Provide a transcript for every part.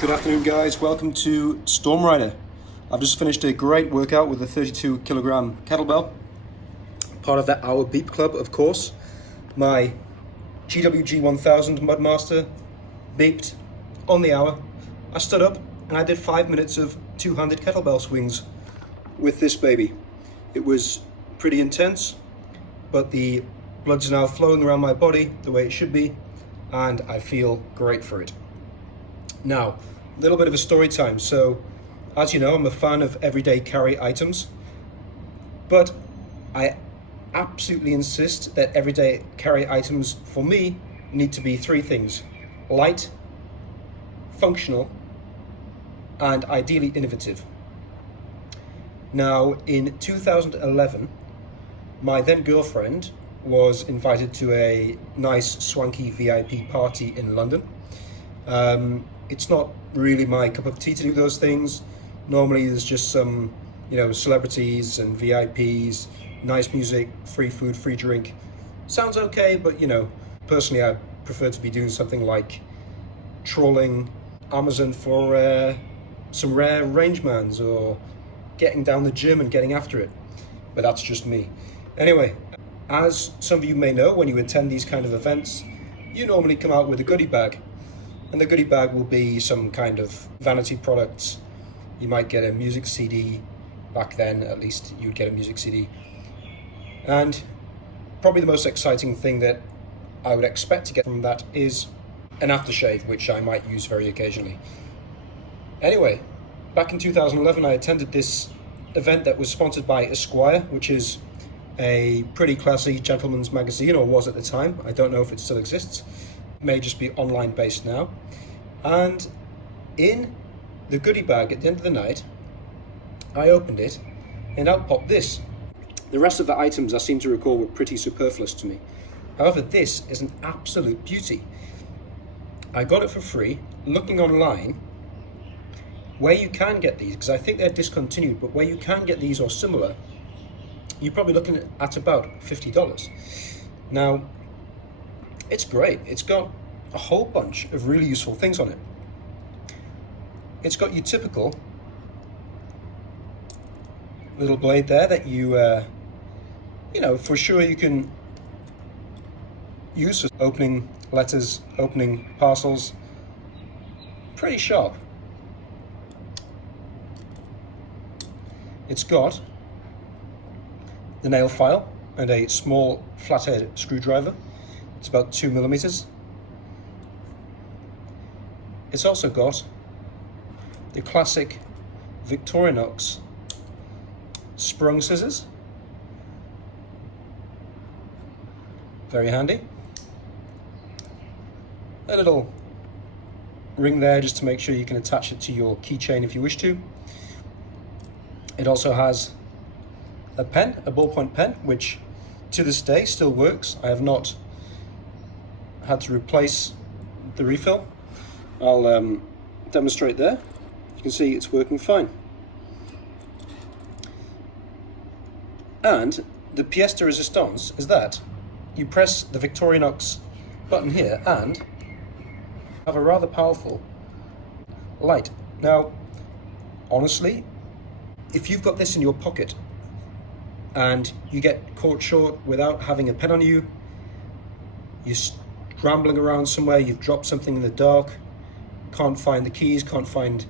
Good afternoon guys, welcome to StormRider. I've just finished a great workout with a 32 kilogram kettlebell. Part of that Hour Beep Club, of course. My GWG 1000 Mudmaster beeped on the hour. I stood up and I did 5 minutes of two-handed kettlebell swings with this baby. It was pretty intense, but the blood's now flowing around my body the way it should be, and I feel great for it. Now, a little bit of a story time. So, as you know, I'm a fan of everyday carry items, but I absolutely insist that everyday carry items for me need to be three things: light, functional, and ideally innovative. Now, in 2011, my then girlfriend was invited to a nice swanky VIP party in London. It's not really my cup of tea to do those things. Normally there's just some, celebrities and VIPs, nice music, free food, free drink. Sounds okay, but personally I prefer to be doing something like trawling Amazon for some rare rangemans, or getting down the gym and getting after it. But that's just me. Anyway, as some of you may know, when you attend these kind of events, you normally come out with a goodie bag. And the goodie bag will be some kind of vanity products. You might get a music CD. Back then, at least, you'd get a music CD. And probably the most exciting thing that I would expect to get from that is an aftershave, which I might use very occasionally. Anyway, back in 2011, I attended this event that was sponsored by Esquire, which is a pretty classy gentleman's magazine, or was at the time. I don't know if it still exists. May just be online based now. And in the goodie bag at the end of the night, I opened it and out popped this. The rest of the items I seem to recall were pretty superfluous to me. However, this is an absolute beauty. I got it for free, looking online where you can get these, because I think they're discontinued, but where you can get these or similar, you're probably looking at about $50. Now, it's great. It's got a whole bunch of really useful things on it. It's got your typical little blade there that you, for sure you can use for opening letters, opening parcels. Pretty sharp. It's got the nail file and a small flathead screwdriver. It's about 2 millimeters. It's also got the classic Victorinox sprung scissors. Very handy. A little ring there just to make sure you can attach it to your keychain if you wish to. It also has a pen, a ballpoint pen, which to this day still works. I have not had to replace the refill. I'll demonstrate there. You can see it's working fine. And the pièce de résistance is that you press the Victorinox button here and have a rather powerful light. Now, honestly, if you've got this in your pocket and you get caught short without having a pen on you, you're scrambling around somewhere, you've dropped something in the dark, can't find the keys, can't find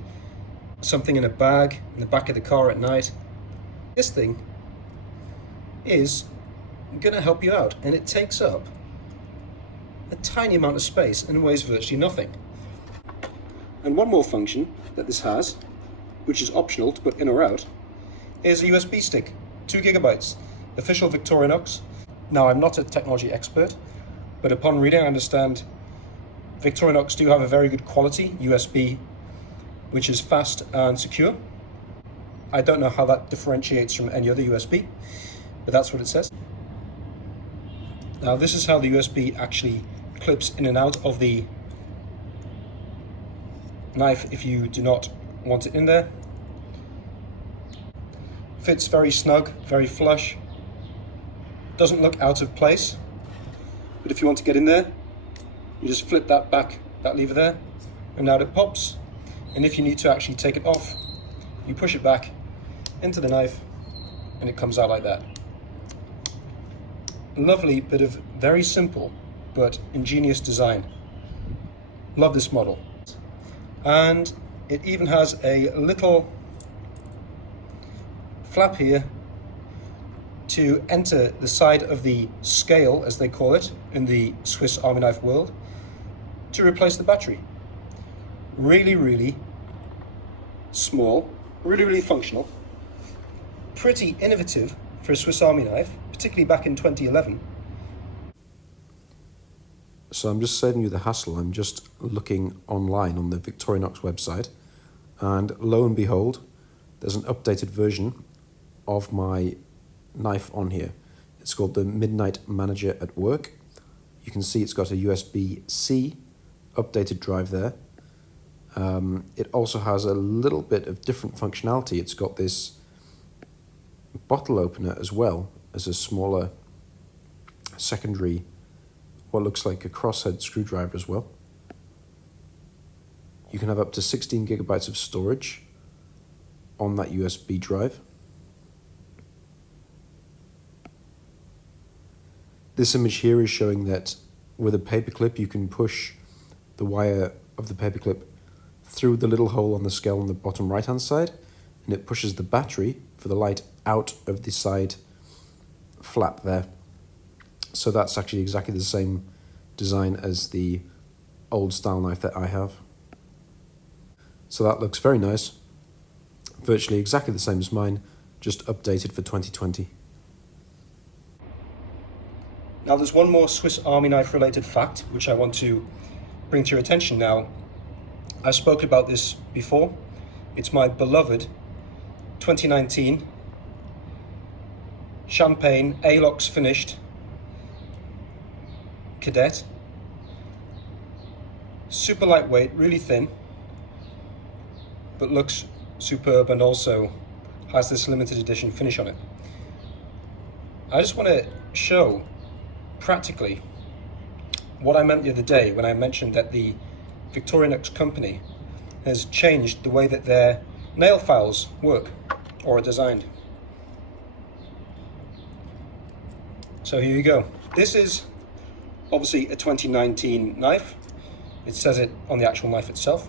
something in a bag in the back of the car at night, this thing is going to help you out, and it takes up a tiny amount of space and weighs virtually nothing. And one more function that this has, which is optional to put in or out, is a USB stick, 2 gigabytes, official Victorinox. Now, I'm not a technology expert, but upon reading, I understand Victorinox do have a very good quality USB, which is fast and secure. I don't know how that differentiates from any other USB, but that's what it says. Now, this is how the USB actually clips in and out of the knife if you do not want it in there. Fits very snug, very flush. Doesn't look out of place. But if you want to get in there, you just flip that back, that lever there, and out it pops. and if you need to actually take it off, you push it back into the knife and it comes out like that. Lovely bit of very simple but ingenious design. Love this model. And it even has a little flap here to enter the side of the scale, as they call it in the Swiss Army knife world, to replace the battery. Really, really small, really, really functional, pretty innovative for a Swiss Army knife, particularly back in 2011. So I'm just saving you the hassle. I'm just looking online on the Victorinox website, and lo and behold, there's an updated version of my knife on here. It's called the Midnight Manager at Work. You can see it's got a USB-C updated drive there. It also has a little bit of different functionality. It's got this bottle opener as well as a smaller secondary, what looks like a crosshead screwdriver as well. You can have up to 16 gigabytes of storage on that USB drive. This image here is showing that with a paperclip you can push the wire of the paperclip through the little hole on the scale on the bottom right hand side, and it pushes the battery for the light out of the side flap there. So that's actually exactly the same design as the old style knife that I have. So that looks very nice. Virtually exactly the same as mine, just updated for 2020. Now there's one more Swiss Army knife related fact which I want to bring to your attention now. I spoke about this before. It's my beloved 2019 Champagne ALOX finished Cadet. Super lightweight, really thin, but looks superb and also has this limited edition finish on it. I just want to show practically what I meant the other day when I mentioned that the Victorinox company has changed the way that their nail files work or are designed. So here you go. This is obviously a 2019 knife. It says it on the actual knife itself.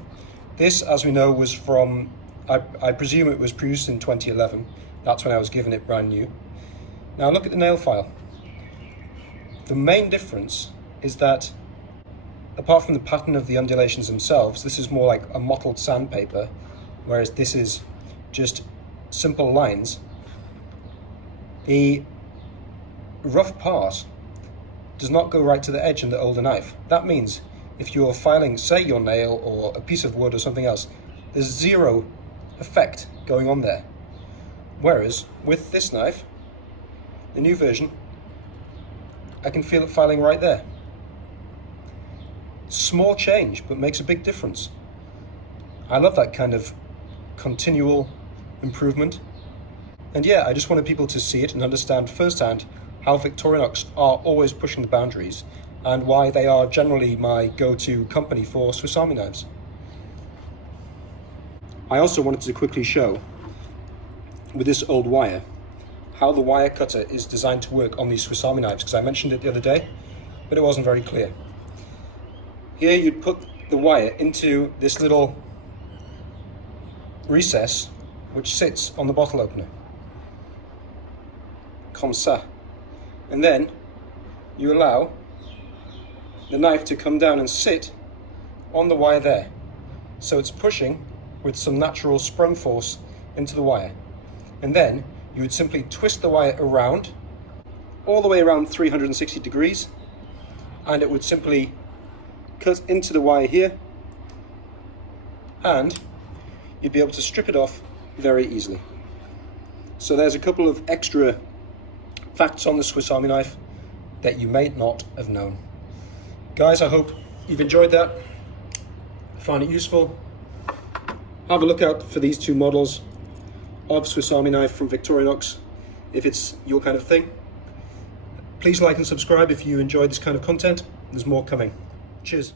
This, as we know, was from, I presume it was produced in 2011. That's when I was given it brand new. Now look at the nail file. The main difference is that apart from the pattern of the undulations themselves, this is more like a mottled sandpaper, whereas this is just simple lines. The rough part does not go right to the edge in the older knife. That means if you're filing, say, your nail or a piece of wood or something else, there's zero effect going on there. Whereas with this knife, the new version, I can feel it filing right there. Small change, but makes a big difference. I love that kind of continual improvement. And yeah, I just wanted people to see it and understand firsthand how Victorinox are always pushing the boundaries and why they are generally my go-to company for Swiss Army knives. I also wanted to quickly show, with this old wire, how the wire cutter is designed to work on these Swiss Army knives, because I mentioned it the other day, but it wasn't very clear. Here you'd put the wire into this little recess which sits on the bottle opener. Comme ça. And then you allow the knife to come down and sit on the wire there. So it's pushing with some natural sprung force into the wire. And then you would simply twist the wire around, all the way around 360 degrees, and it would simply cut into the wire here, and you'd be able to strip it off very easily. So there's a couple of extra facts on the Swiss Army knife that you may not have known. Guys, I hope you've enjoyed that, find it useful. Have a look out for these two models of Swiss Army knife from Victorinox if it's your kind of thing. Please like and subscribe if you enjoyed this kind of content. There's more coming. Cheers.